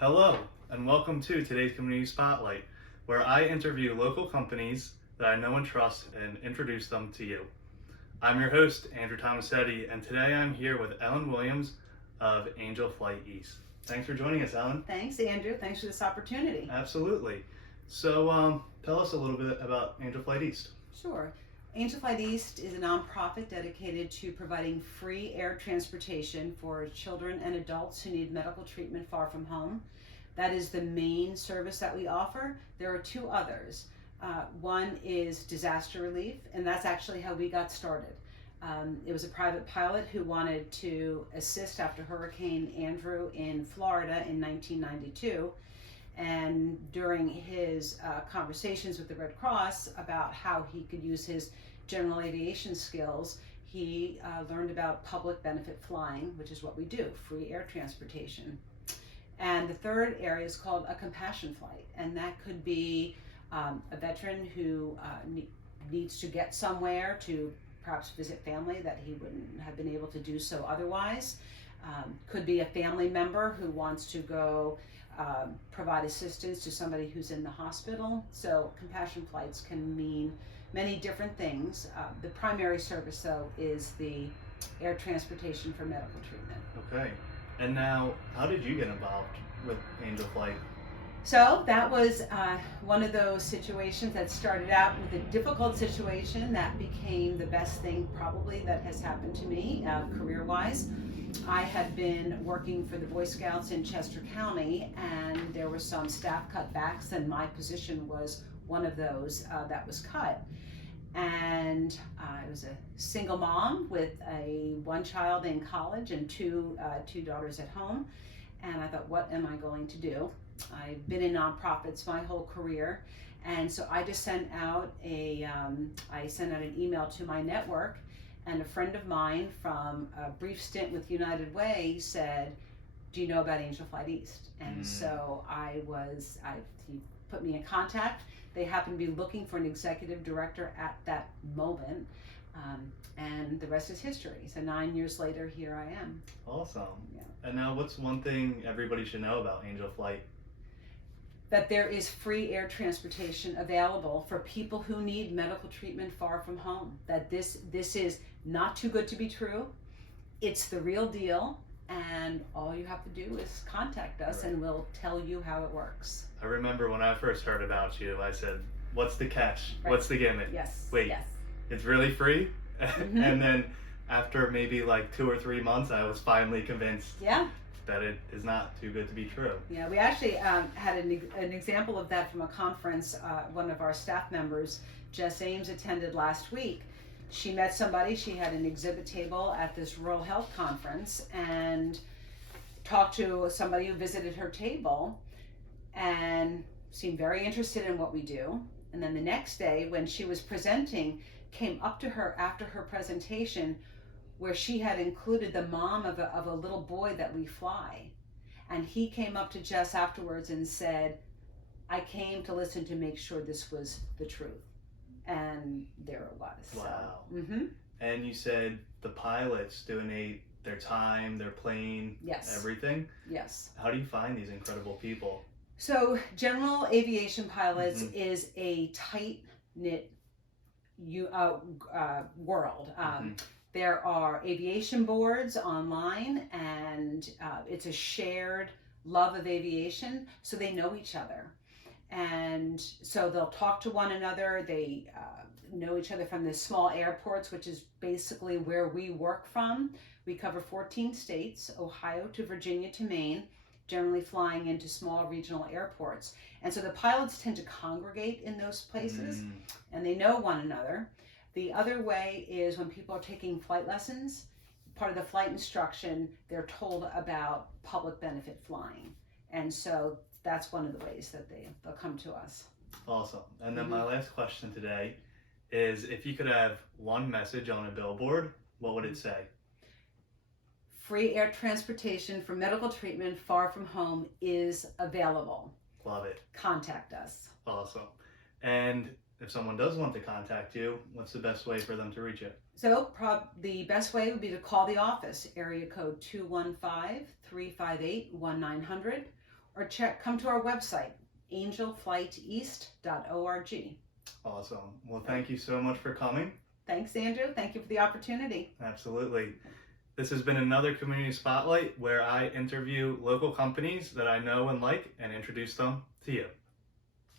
Hello, and welcome to today's Community Spotlight, where I interview local companies that I know and trust and introduce them to you. I'm your host, Andrew Tomasetti, and today I'm here with Ellen Williams of Angel Flight East. Thanks for joining us, Ellen. Thanks, Andrew. Thanks for this opportunity. Absolutely. So, tell us a little bit about Angel Flight East. Sure. Angel Flight East is a nonprofit dedicated to providing free air transportation for children and adults who need medical treatment far from home. That is the main service that we offer. There are two others. One is disaster relief, and that's actually how we got started. It was a private pilot who wanted to assist after Hurricane Andrew in Florida in 1992. And during his conversations with the Red Cross about how he could use his general aviation skills, he learned about public benefit flying, which is what we do, free air transportation. And the third area is called a compassion flight, and that could be a veteran who needs to get somewhere to perhaps visit family that he wouldn't have been able to do so otherwise. Could be a family member who wants to go provide assistance to somebody who's in the hospital. So compassion flights can mean many different things. The primary service, though, is the air transportation for medical treatment. Okay. And now, how did you get involved with Angel Flight? So that was one of those situations that started out with a difficult situation that became the best thing probably that has happened to me career-wise. I had been working for the Boy Scouts in Chester County, and there were some staff cutbacks, and my position was one of those that was cut. And I was a single mom with one child in college and two daughters at home. And I thought, what am I going to do? I've been in nonprofits my whole career, and so I just sent out an email to my network. And a friend of mine from a brief stint with United Way said, do you know about Angel Flight East? And so he put me in contact. They happened to be looking for an executive director at that moment. And the rest is history. So 9 years later, here I am. Awesome. Yeah. And now, what's one thing everybody should know about Angel Flight? That there is free air transportation available for people who need medical treatment far from home. That this is not too good to be true. It's the real deal, and all you have to do is contact us, Right. and we'll tell you how it works. I remember when I first heard about you, I said, what's the catch? Right. What's the gimmick? Yes. Wait, Yes. it's really free? Mhm. And then after maybe like 2 or 3 months, I was finally convinced Yeah. that it is not too good to be true. Yeah, we actually had an example of that from a conference one of our staff members, Jess Ames, attended last week. She met somebody, she had an exhibit table at this rural health conference, and talked to somebody who visited her table and seemed very interested in what we do. And then the next day when she was presenting, came up to her after her presentation where she had included the mom of a little boy that we fly. And he came up to Jess afterwards and said, I came to listen to make sure this was the truth. And there it was. Wow. So, mm-hmm. And you said the pilots donate their time, their plane, Yes. everything. Yes. How do you find these incredible people? So general aviation pilots Mhm. is a tight-knit world. There are aviation boards online, and it's a shared love of aviation, so they know each other. And so they'll talk to one another. They know each other from the small airports, which is basically where we work from. We cover 14 states, Ohio to Virginia to Maine, generally flying into small regional airports. And so the pilots tend to congregate in those places, and they know one another. The other way is when people are taking flight lessons, part of the flight instruction, they're told about public benefit flying. And so that's one of the ways that they'll come to us. Awesome. And then my last question today is, if you could have one message on a billboard, what would it say? Free air transportation for medical treatment far from home is available. Love it. Contact us. Awesome. And if someone does want to contact you, what's the best way for them to reach you? So the best way would be to call the office, area code 215-358-1900, or come to our website, angelflighteast.org. Awesome. Well, thank you so much for coming. Thanks, Andrew. Thank you for the opportunity. Absolutely. This has been another Community Spotlight where I interview local companies that I know and like and introduce them to you.